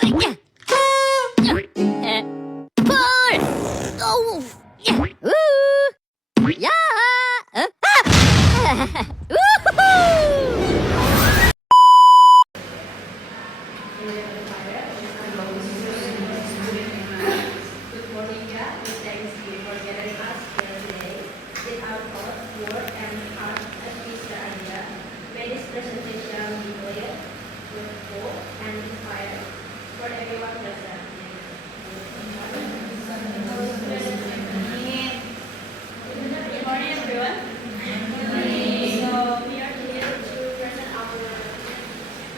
Pull! Oh! Ooh! Yeah! Woohoo! Good morning, Jack. Thanks for gathering us here today. With our thought, word, and heart as Mr. Anja, may this presentation be clear, fruitful, and inspiring for everyone present. Good morning, everyone. So we are here to present our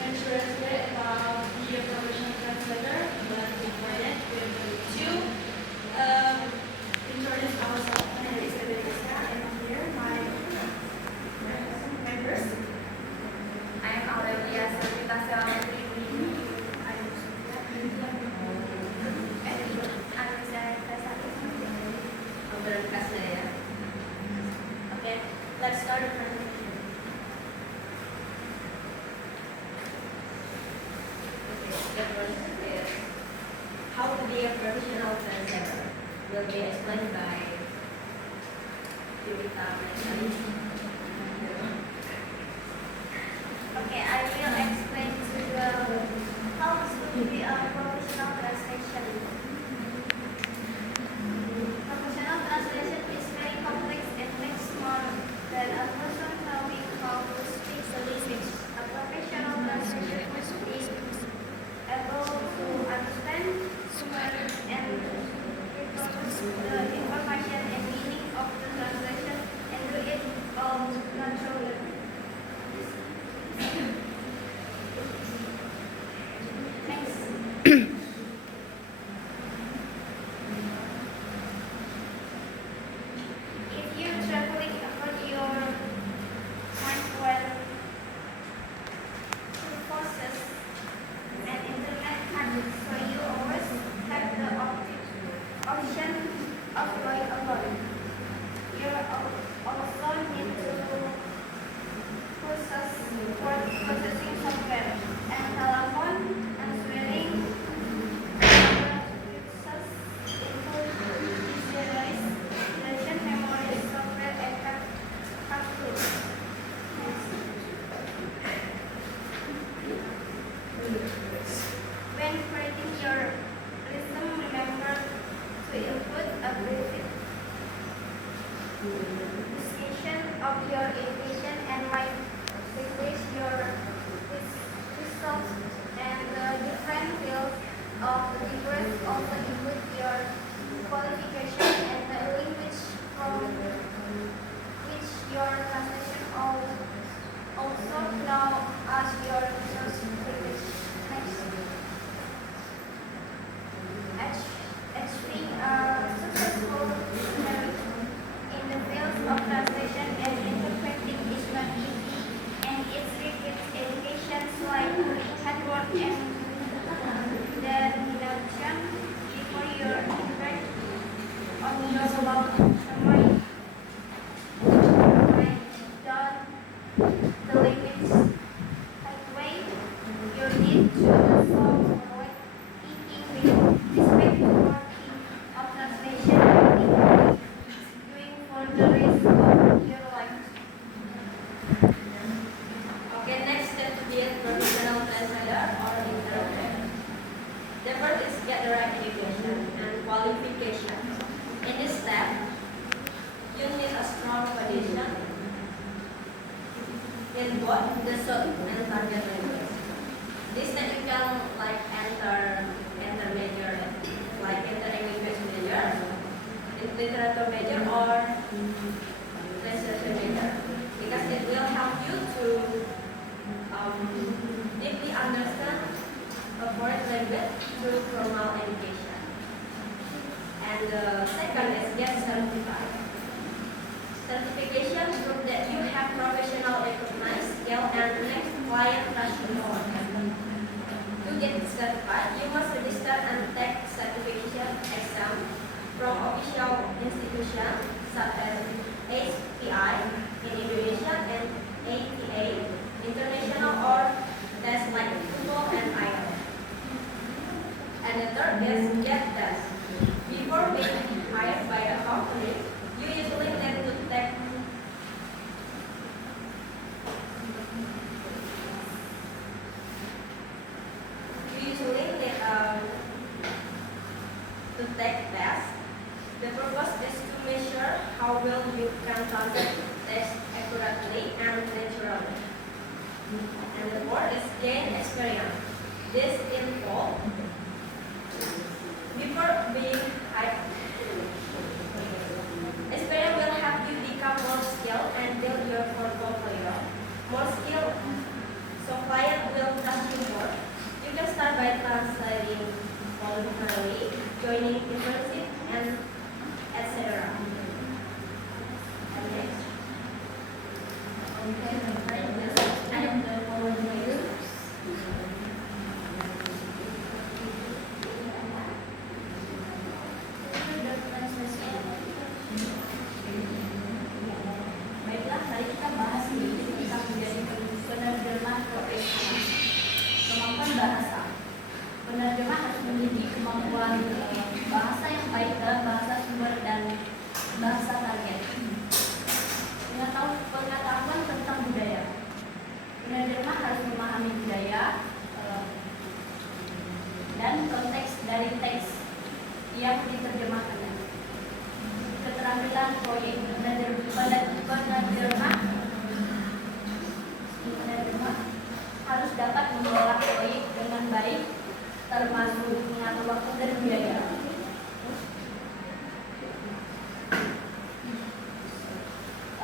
interested about the professional translator, but before that, we are going to introduce ourselves. My name is Rebecca, and I'm here my members. I am Aurelia Servitasa Putri. I'm Okay, let's start the presentation. The first is how to be a professional translator will be explained by Yurika Maisari. Okay, I will explain to you how to be a professional translation. Professional translation is very complex and takes more than a person knowing how to speak the language. A professional translation must be able to understand, and reproduce the information and meaning of the translation and do it naturally. Thanks. If you're traveling about your mind well, forces and internet habits, so you always have the option of going alone. You also need to process word processing software and telephone answering users include dictionaries, relation memory software, and calculus. When creating your resume, remember to input a brief description of your education and might replace your results and the different fields of the degrees. Also include your qualification and the language from which your translation also now as your source language. Next. Achieving a successful career in the fields of translation and interpreting is not easy, and it requires education like hard work and dedication before you embark on your long journey. Down the language pathway, you need to solve thinking with respect to working of translation and doing for the rest of your life. Okay, next step to be a professional translator or interpreter. The first is get the right education and qualification. In this step, you need a strong foundation in both the short and target language. This step you can enter major, like enter English major, literature major, or translation major, because it will help you to deeply understand a foreign language through formal education. And the second is get certified. Certification proves that you have professional recognized skill and next client trust. To get certified, you must register and take certification exam from official institutions such as HPI in Indonesia and ATA International or tests like TOEFL and IELTS. And the third is get desk. Before being hired by a company, you usually need to take tests. The purpose is to measure how well you can conduct tests accurately and naturally. And the fourth is gain experience. This involves before being hired. Experience will help you become more skilled and build your portfolio. More skilled, so client will trust you more. You can start by translating voluntarily, joining internship, and etc. And next. Okay, the third is I am the volunteer. Baiklah, tadi kita bahas sedikit tentang menjadi penerjemah profesional. Kemampuan bahasa. Penerjemah harus memiliki kemampuan bahasa yang baik dalam bahasa sumber dan bahasa target. Pengetahuan tentang budaya. Penerjemah harus memahami budaya dan konteks dari teks yang diterjemahkannya. Keterampilan proyek penerjemah harus dapat mengelola proyek dengan baik, termasuk mengatur waktu dan biaya.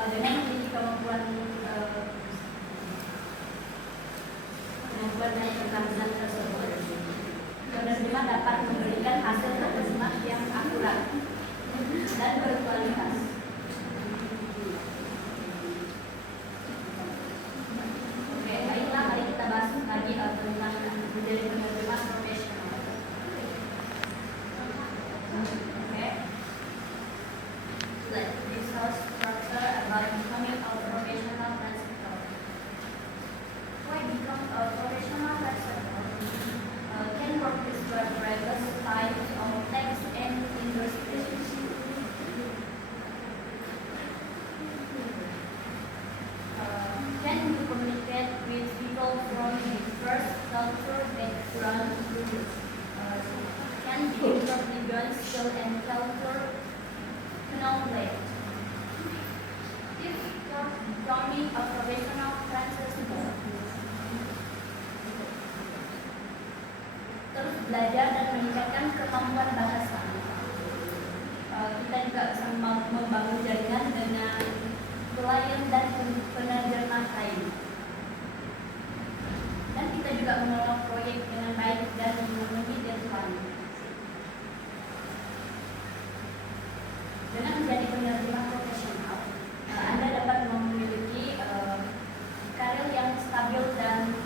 Dengan memiliki kemampuan dan keterampilan tersebut, penerjemah dapat memberikan hasil terjemah yang akurat dan berkualitas. Oke, baiklah, mari kita bahas lagi tentang menjadi penerjemah profesional. Oke, let's discuss further about becoming a professional translator. Why become a professional translator? Can work with various types of text and industries. Can you communicate with people from diverse culture background? Can you beyond skill and culture knowledge? If you're becoming a professional translator, terus belajar dan meningkatkan kemampuan bahasa. Kita juga bisa membangun jaringan dengan klien dan penerjemah lain. Dan kita juga mengelola proyek dengan baik dan memenuhi deadline. Dengan menjadi penerjemah profesional, Anda dapat memiliki karir yang stabil dan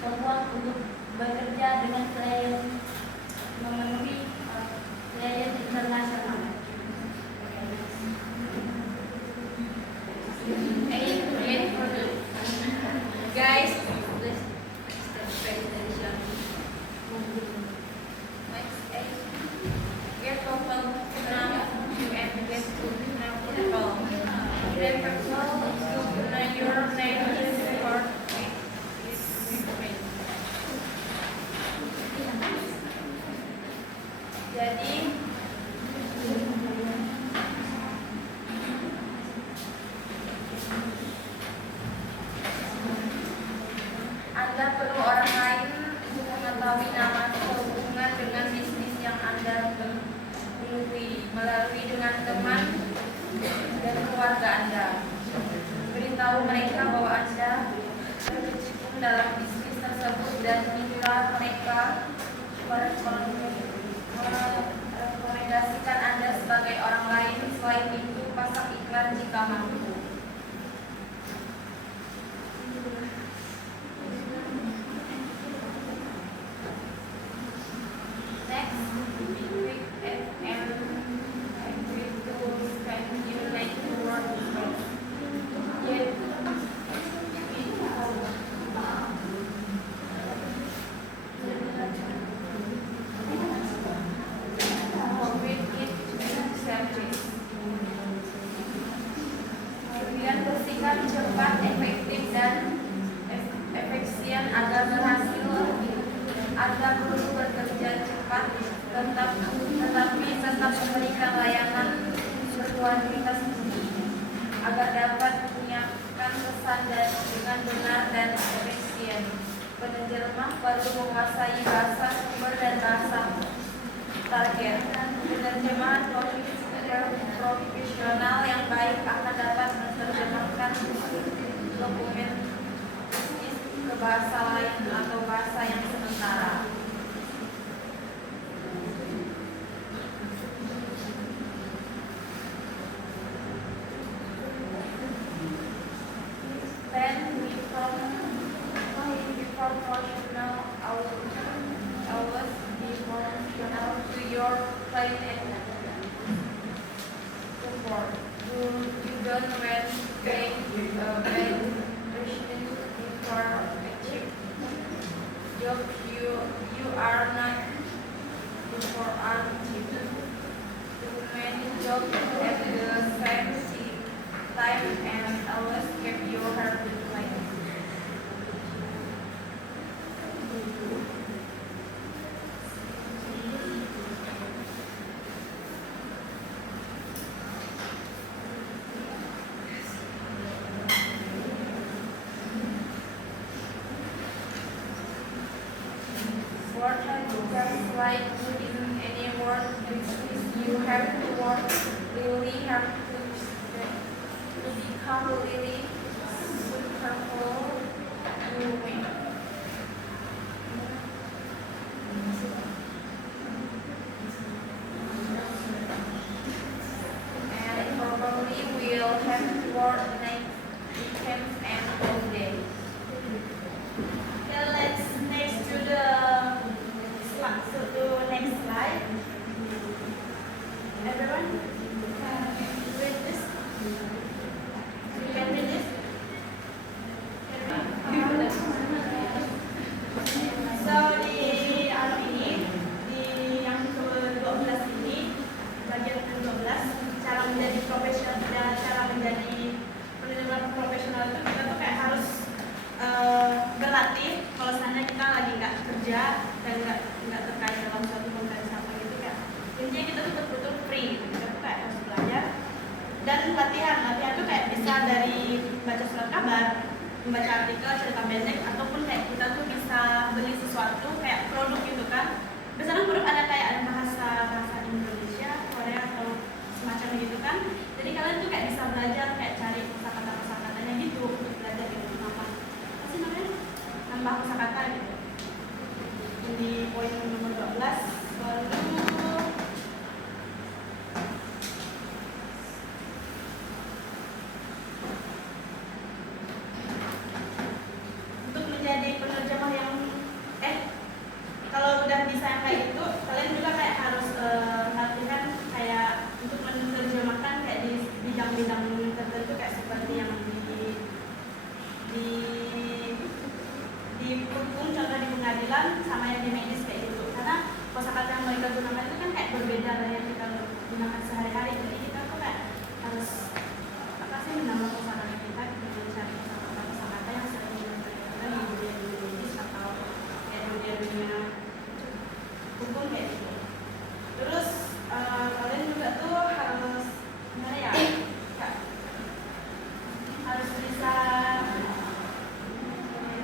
peluang untuk bekerja dengan klien, memenuhi klien internasional. Guys, let's start presentation. Next is get local now and get to now people. Then personal to know your name or jadi Anda perlu orang lain untuk mengetahui nama sehubungan dengan bisnis yang Anda penuhi melalui dengan teman dan keluarga Anda. Beritahu mereka bahwa Anda berkecimpung dalam bisnis tersebut dan minta mereka merekomendasikan Anda sebagai orang lain. Selain itu, pasang iklan jika mampu. Anda perlu bekerja cepat, tetapi tetap memberikan layanan berkualitas tinggi agar dapat menyiapkan pesan dengan benar dan efisien. Penerjemah perlu menguasai bahasa sumber dan bahasa target. Penerjemahan profesional yang baik akan dapat menerjemahkan dokumen bisnis ke bahasa lain atau bahasa yang sementara. Then we proportional always be proportional to your client and support. You don't when gain patient for a cheap job. You are not for cheap. Too many jobs at the same time and always keep your heart light. Work just like in any work business, you have to work really hard to become really successful to win. And probably we'll have to work weekends and holidays. Okay, let's next to the next slide. Everyone, read this. You can read this. So di ini, di yang ke-12 ini, bagian ke-12, cara menjadi profesional, cara menjadi penerjemah profesional itu kita tuh kayak harus berlatih. Kalau seandainya kita lagi nggak kerja dan nggak terkait dalam suatu konteks apa gitu kan, intinya kita tuh betul-betul free, kita tuh kayak harus belajar dan latihan tuh kayak bisa dari baca surat kabar, membaca artikel, cerita pendek, ataupun kayak kita tuh bisa beli sesuatu kayak produk gitu kan. Biasanya produk ada bahasa Indonesia, Korea atau semacam gitu kan. Jadi kalian tuh kayak bisa belajar kayak cari kosakata-kosakatanya gitu untuk belajar gitu nambah kosakata gitu. Ini poin nomor 12. Lalu untuk menjadi penerjemah yang kalau udah bisa yang kayak gitu, kalian juga kayak harus latihan kayak untuk menerjemahkan kayak di bidang-bidang tertentu kayak seperti yang di hukum, contoh di pengadilan sama yang di medis kayak gitu. Karena kosakata yang mereka gunakan itu kan kayak berbeda dari yang kita gunakan sehari-hari. Jadi kita tuh kayak harus menambah kosakata kita mencari kosakata yang sering digunakan di dunia medis atau kayak dunia hukum kayak gitu. Terus kalian juga tuh harus gimana ya? Harus bisa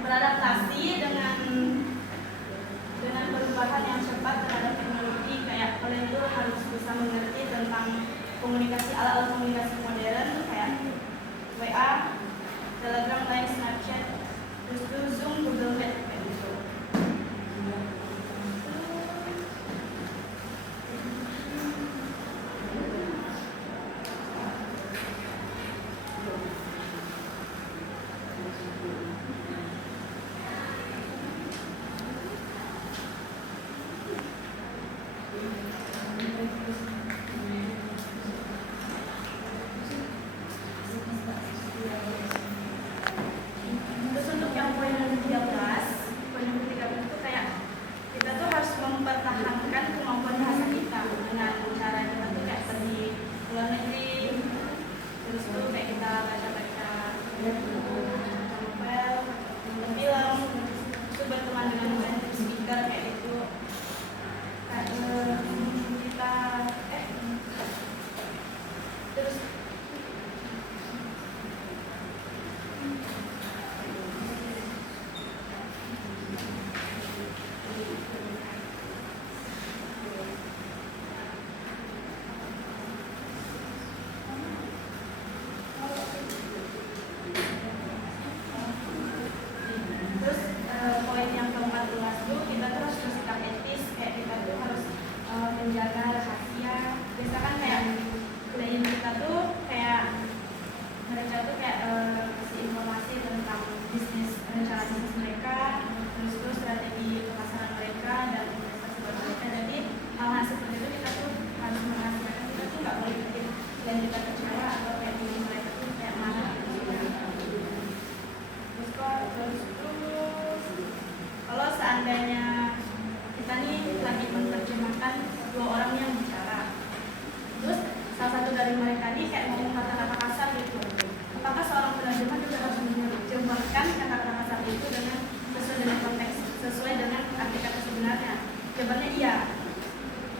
beradaptasi dengan perubahan yang cepat terhadap teknologi. Kayak kalian itu harus bisa mengerti tentang komunikasi, alat-alat komunikasi modern kayak WA, Telegram, Line, Snapchat, terus Zoom, Google Meet kayak gitu. Terus untuk yang poin yang 13 itu kayak kita tuh harus mempertahankan kemampuan bahasa kita dengan cara kita tuh kayak pergi ke luar negeri, terus tuh kayak kita baca-baca novel, film, terus berteman dengan native speaker kayak itu,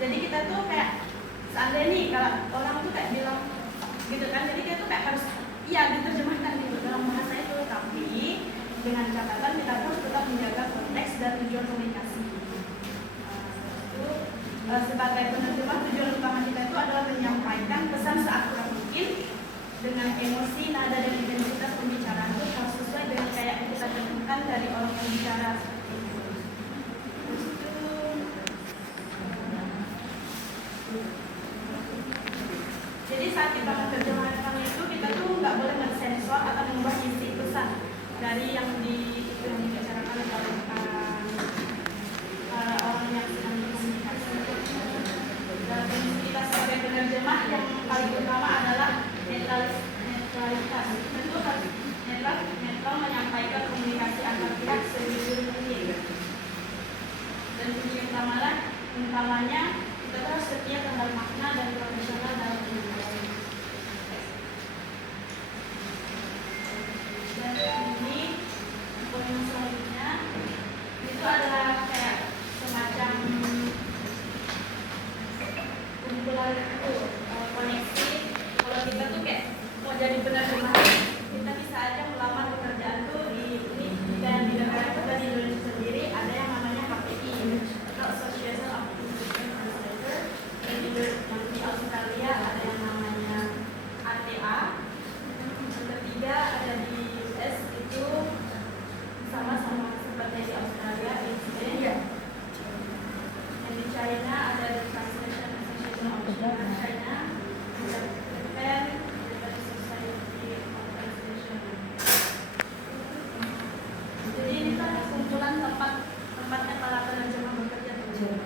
Jadi kita tuh kayak seandainya nih kalau orang tuh kayak bilang gitu kan, jadi kita tuh kayak harus iya diterjemahkan gitu dalam bahasa itu, tapi dengan catatan kita harus tetap menjaga konteks dan tujuan komunikasi. Sebagai penerjemah, tujuan utama kita itu adalah menyampaikan pesan seakurat mungkin dengan emosi, nada, dan intensitas pembicaraan itu harus sesuai dengan kayak yang kita dengarkan dari orang yang bicara. Terus itu, jadi saat kita menerjemahkan itu kita tuh nggak boleh mensensor atau mengubah isi pesan dari yang dibicarakan oleh orang yang sedang berkomunikasi. Dan fungsi kita sebagai penerjemah yang paling utama adalah netralitas. Tentu harus netral menyampaikan komunikasi antar pihak sejujur mungkin. Dan fungsi utamanya kita harus setia terhadap makna dan profesional dalam komunikasi. Dan ini poin selanjutnya itu adalah kayak semacam kumpulan itu koneksi. Kalau kita tuh kayak mau jadi penerjemah, kita bisa aja melamar pekerjaan tuh di ini dan di negara kita di Indonesia sendiri ada yang namanya HPI atau Association of Independent Translator. Dan di Australia ada yang namanya ATA. Yang ketiga ada di US itu sama-sama seperti di Australia, Indonesia. Dan di China ada the Translation Association of China, Japan, dan Society of Translation. Jadi ini kan kumpulan tempatnya para penerjemah bekerja tuh.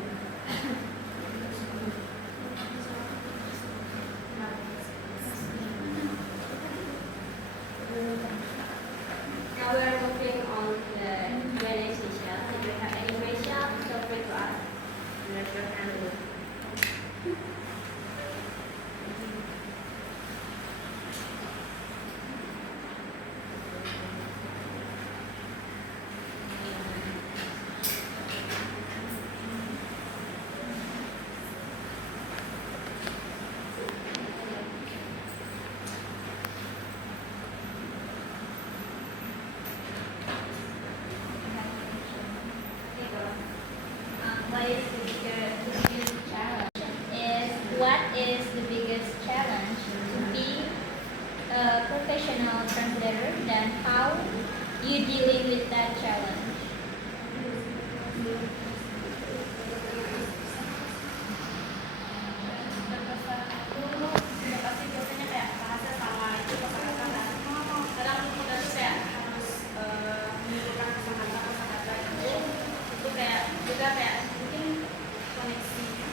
Now we are moving on to the Q&A session. If you have any question, feel free to ask. Raise your hand. What is the biggest challenge? What is the biggest challenge to be a professional translator, then how you dealing with that challenge? Sudah pasti biasanya kayak bahasa sama itu kosakata kan. Kadang kita tuh kayak harus menimbulkan kosakata itu kayak juga kayak mungkin koneksinya.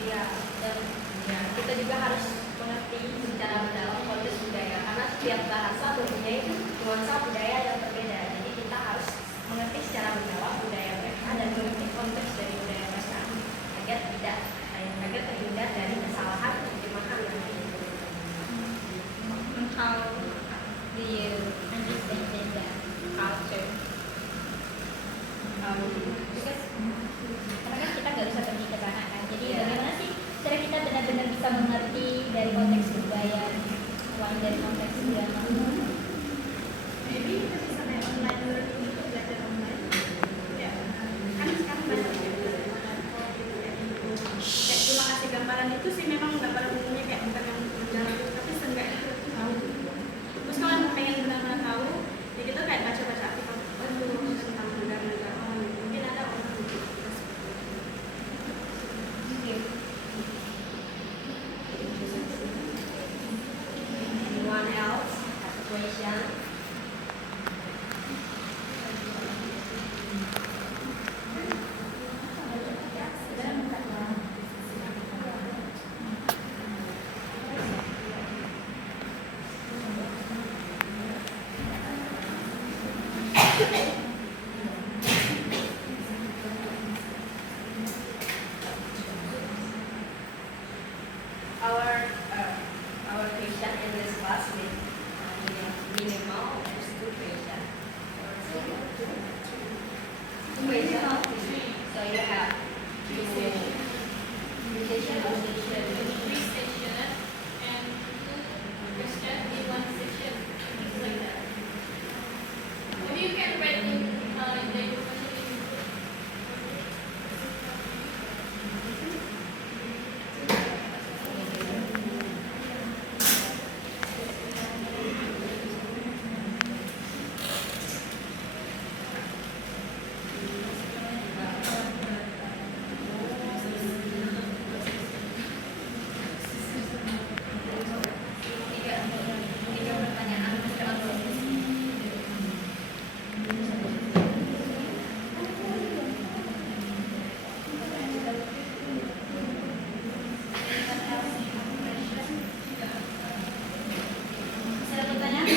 Iya, dan ya, kita juga harus mengerti secara mendalam konteks budaya karena setiap bahasa mempunyai nuansa budaya yang berbeda. Jadi kita harus mengerti secara mendalam budaya mereka dan mengerti konteks dari budaya mereka agar terhindar dari kesalahan terjemahan yang terjadi. How do you understand that culture? Because Karena kan kita nggak bisa pergi ke sana kan. Jadi bagaimana sih cara kita benar-benar bisa mengerti dari konteks budaya, selain dari konteks agama? Maybe kita bisa kayak online learning itu, belajar online. Ya, kan sekarang banyak ya kayak cuma kasih gambaran itu sih, memang gambaran umumnya kayak bukan yang berjalan itu, tapi seenggaknya kita tuh tahu. Terus kalau pengen benar-benar tahu, ya kita kayak baca-baca artikel tentang negara-negara, mungkin ada orang gitu. anyone else has a question? Our patient in this class with minimal is 2 patients. So you have to presentation in 3 sections and 2 questions in 1 section, things like that. Maybe you can write in the information in Tiga pertanyaan secara proses. Masih ada pertanyaan?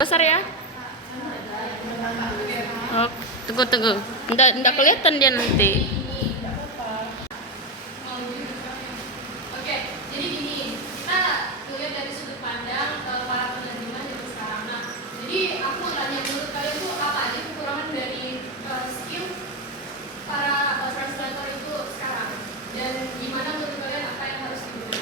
Besar ya? Oh, tunggu. Nggak kelihatan dia nanti. Oke, jadi gini, kita lihat dari sudut pandang para penerjemah zaman sekarang. Nah, jadi aku mau tanya menurut kalian tuh apa aja kekurangan dari skill para translator itu sekarang? Dan gimana menurut kalian apa yang harus dibenahi?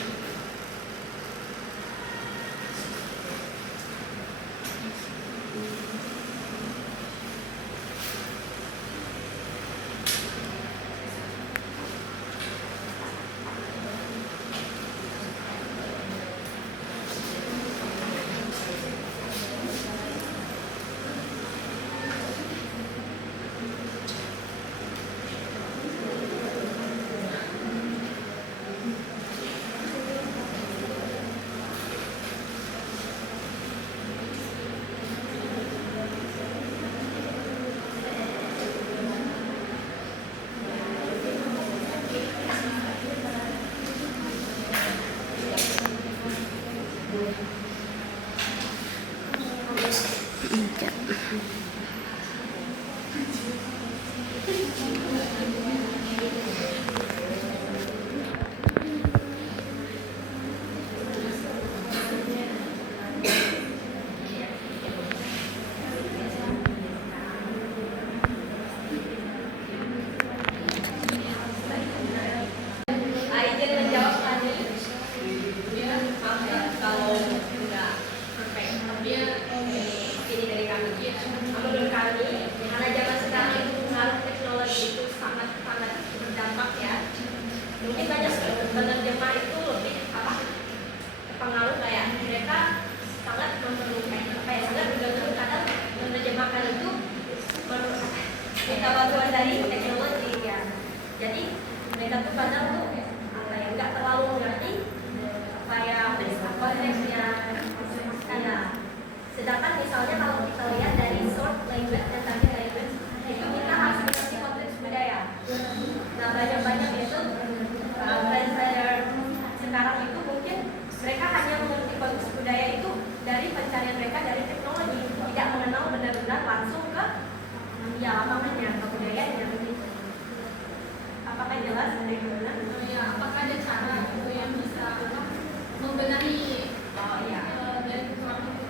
Aiden menjawab tadi. Ya, maaf ya kalau nggak perfect. Tapi ini dari kami. Menurut kami, karena zaman sekarang itu pengaruh teknologi itu sangat berdampak ya. Mungkin banyak penerjemah itu lebih pengaruh kayak mereka sangat memerlukan sangat bergantung kadang menerjemahkan itu minta bantuan dari teknologi ya. Jadi mereka tuh kadang tuh nggak terlalu mengerti konteksnya karena sedangkan misalnya kalau kita lihat dari short language dan target language itu kita harus mengerti konteks budaya. Nah banyak itu translator sekarang itu mungkin mereka hanya mengerti konteks budaya itu dari pencarian mereka dari teknologi, tidak mengenal benar-benar langsung ke lapangannya, ke budayanya begitu. Apakah jelas dari mana? Ya, apakah ada cara yang bisa membenahi dari kekurangan itu?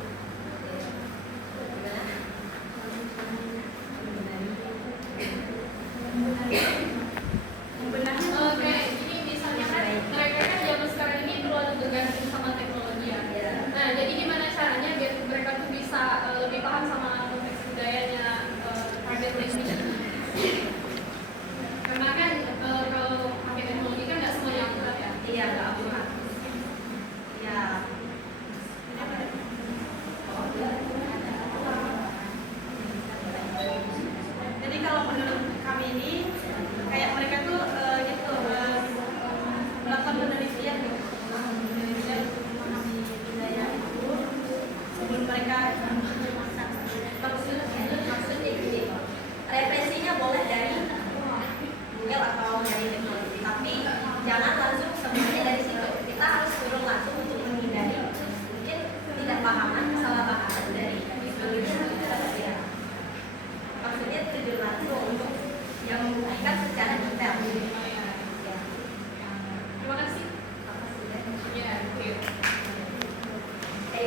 Kayak gini misalnya kan mereka kan zaman sekarang ini terlalu bergantung sama teknologi ya. Nah, jadi gimana caranya biar mereka tuh bisa lebih paham sama konteks budayanya target language? Karena kan kalau pakai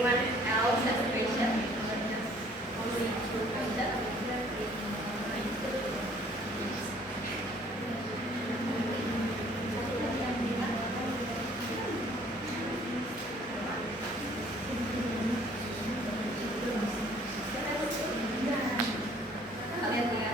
anyone else has a question? Only two questions. Kalian ya.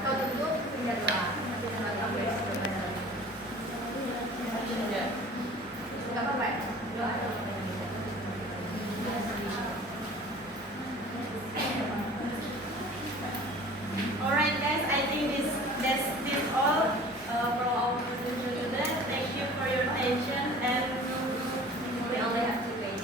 Kau tutup dan doa. Gak apa-apa ya? Doa. Alright guys, I think this all from our presentation today. Thank you for your attention and We only have to wait.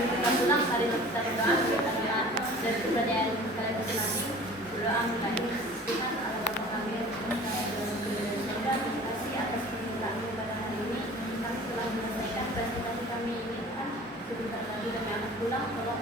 Kita pulang kali ini kita berdoa, kita doa dan kita dari kalian masing-masing berdoa mulai Tuhan Allah Bapa kami yang terima kasih atas permintaan pada hari ini. Kami telah menyelesaikan presentasi kami ini Tuhan. Sebentar lagi kami akan pulang. Tolong